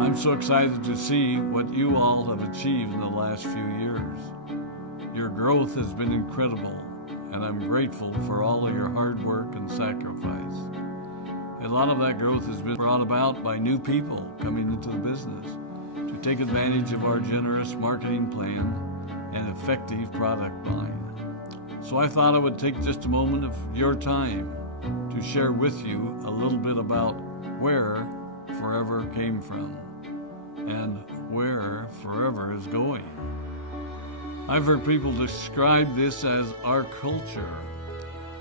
I'm so excited to see what you all have achieved in the last few years. Your growth has been incredible, and I'm grateful for all of your hard work and sacrifice. A lot of that growth has been brought about by new people coming into the business to take advantage of our generous marketing plan and effective product line. So I thought I would take just a moment of your time to share with you a little bit about where Forever came from and where Forever is going. I've heard people describe this as our culture,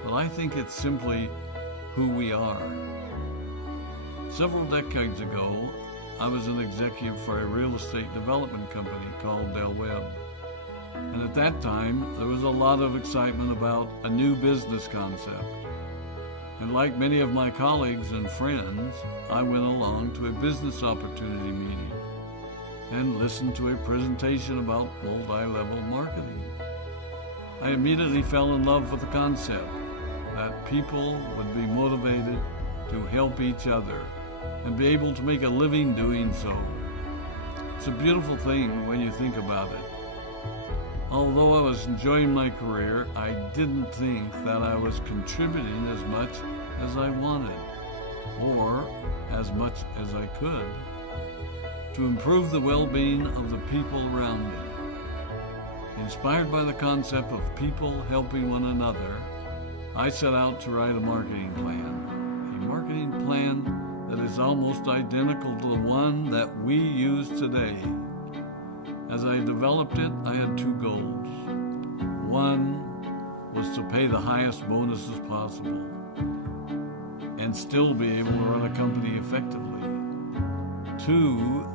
but I think it's simply who we are. Several decades ago, I was an executive for a real estate development company called Del Webb. And at that time, there was a lot of excitement about a new business concept. And like many of my colleagues and friends, I went along to a business opportunity meeting and listened to a presentation about multi-level marketing. I immediately fell in love with the concept that people would be motivated to help each other and be able to make a living doing so. It's a beautiful thing when you think about it. Although I was enjoying my career, I didn't think that I was contributing as much as I wanted, or as much as I could, to improve the well-being of the people around me. Inspired by the concept of people helping one another, I set out to write a marketing plan that is almost identical to the one that we use today. As I developed it, I had two goals. One was to pay the highest bonuses possible and still be able to run a company effectively. Two,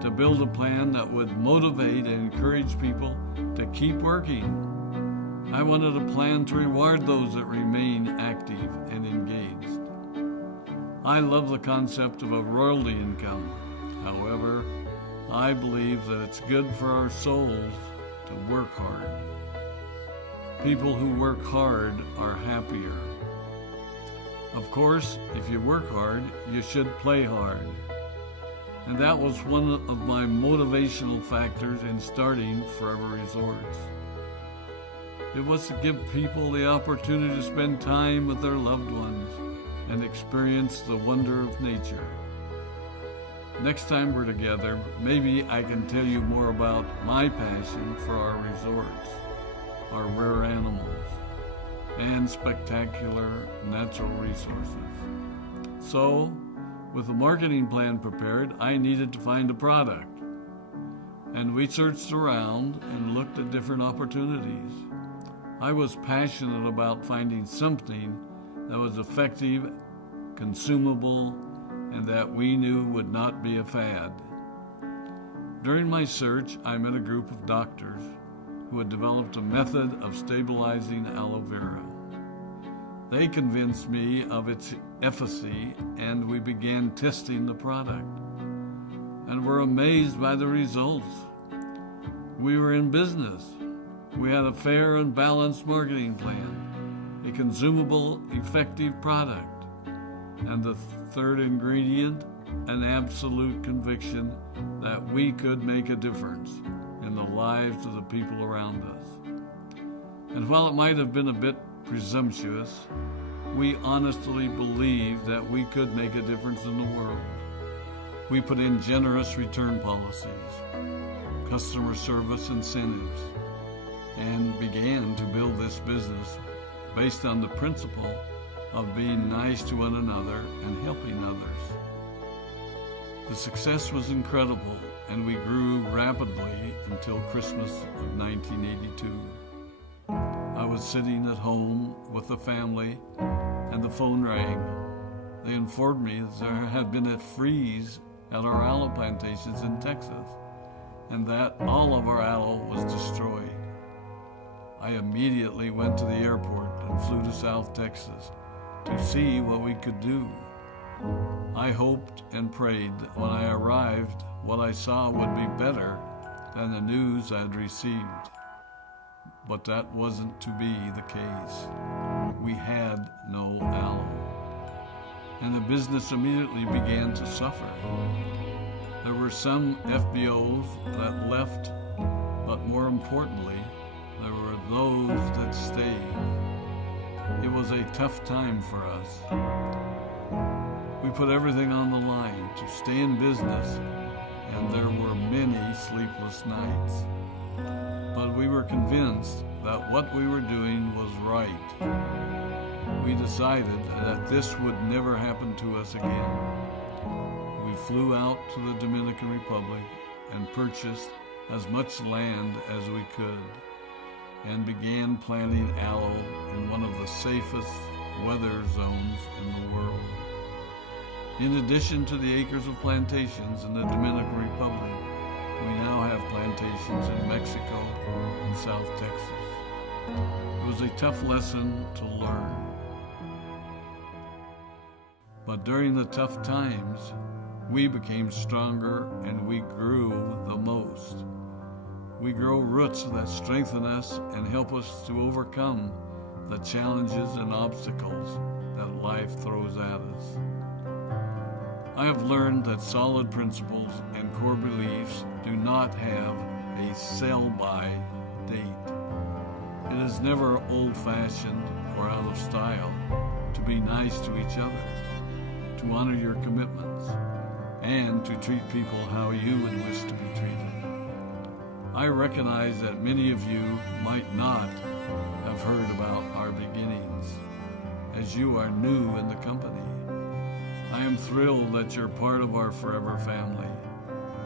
to build a plan that would motivate and encourage people to keep working. I wanted a plan to reward those that remain active and engaged. I love the concept of a royalty income. However, I believe that it's good for our souls to work hard. People who work hard are happier. Of course, if you work hard, you should play hard. And that was one of my motivational factors in starting Forever Resorts. It was to give people the opportunity to spend time with their loved ones and experience the wonder of nature. Next time we're together, maybe I can tell you more about my passion for our resorts, our rare animals, and spectacular natural resources. So, with the marketing plan prepared, I needed to find a product. And we searched around and looked at different opportunities. I was passionate about finding something that was effective, consumable, and that we knew would not be a fad. During my search, I met a group of doctors who had developed a method of stabilizing aloe vera. They convinced me of its efficacy, and we began testing the product, and were amazed by the results. We were in business. We had a fair and balanced marketing plan, a consumable, effective product, and the third ingredient, an absolute conviction that we could make a difference in the lives of the people around us. And while it might have been a bit presumptuous, we honestly believed that we could make a difference in the world. We put in generous return policies, customer service incentives, and began to build this business based on the principle of being nice to one another and helping others. The success was incredible, and we grew rapidly until Christmas of 1982. I was sitting at home with the family, and the phone rang. They informed me that there had been a freeze at our aloe plantations in Texas, and that all of our aloe was destroyed. I immediately went to the airport and flew to South Texas to see what we could do. I hoped and prayed that when I arrived, what I saw would be better than the news I'd received. But that wasn't to be the case. We had no aloe, and the business immediately began to suffer. There were some FBOs that left, but more importantly, there were those that stayed. It was a tough time for us. We put everything on the line to stay in business, and there were many sleepless nights. But we were convinced that what we were doing was right. We decided that this would never happen to us again. We flew out to the Dominican Republic and purchased as much land as we could and began planting aloe in one of the safest weather zones in the world. In addition to the acres of plantations in the Dominican Republic, we now have plantations in Mexico and South Texas. It was a tough lesson to learn. But during the tough times, we became stronger and we grew the most. We grow roots that strengthen us and help us to overcome the challenges and obstacles that life throws at us. I have learned that solid principles and core beliefs do not have a sell-by date. It is never old-fashioned or out of style to be nice to each other, to honor your commitments, and to treat people how you would wish to be treated. I recognize that many of you might not have heard about our beginnings, as you are new in the company. I am thrilled that you're part of our forever family,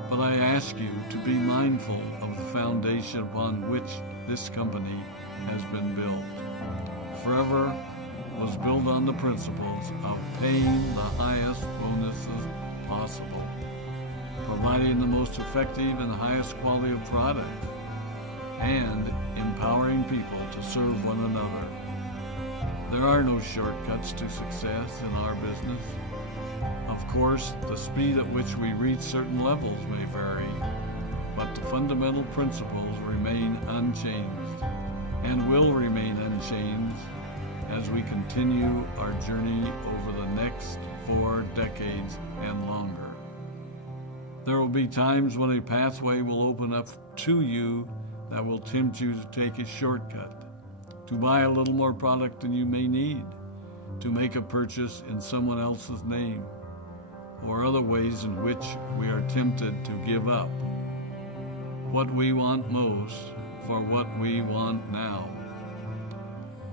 but I ask you to be mindful of the foundation upon which this company has been built. Forever was built on the principles of paying the highest bonuses possible, providing the most effective and highest quality of product, and empowering people to serve one another. There are no shortcuts to success in our business. Of course, the speed at which we reach certain levels may vary, but the fundamental principles remain unchanged and will remain unchanged as we continue our journey over the next 4 decades and longer. There will be times when a pathway will open up to you that will tempt you to take a shortcut, to buy a little more product than you may need, to make a purchase in someone else's name, or other ways in which we are tempted to give up what we want most for what we want now.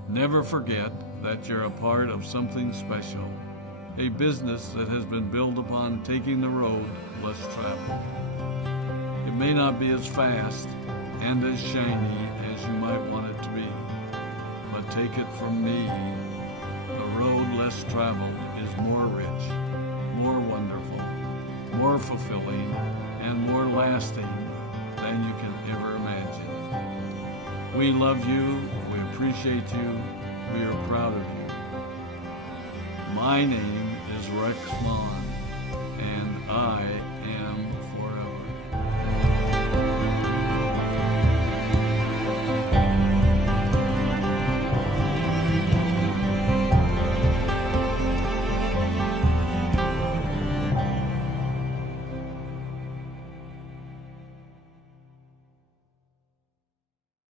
Never forget that you're a part of something special, a business that has been built upon taking the road less traveled. It may not be as fast and as shiny as you might want it to be, but take it from me, the road less traveled is more rich, more wonderful, more fulfilling, and more lasting than you can ever imagine. We love you, we appreciate you, we are proud of you. My name is Rex Maughan, and I am